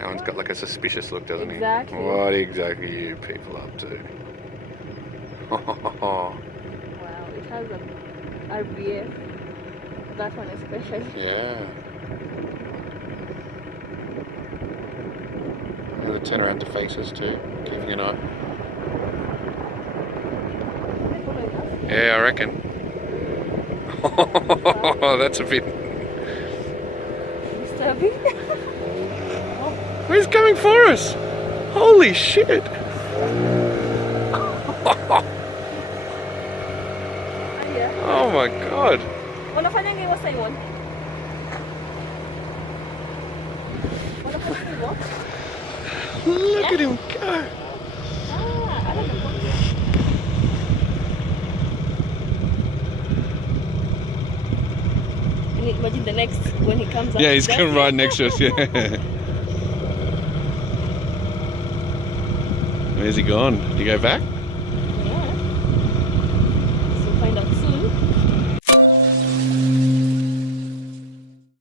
That one's got like a suspicious look, doesn't Exactly. he? What exactly are you people up to? Wow, it has a RBF. That one especially. Yeah. I'm going to turn around to face us too, keeping an eye. They're following us. Yeah, I reckon. Oh, that's a bit... Disturbing. Where's coming for us? Holy shit! Oh my god! Unafanya nini Simon? Unafanya nini? Look at him go! Ah, I don't know. And imagine the next when he comes up. Yeah, he's coming right next to us, yeah. Where's he gone? Did he go back? Yeah. So find out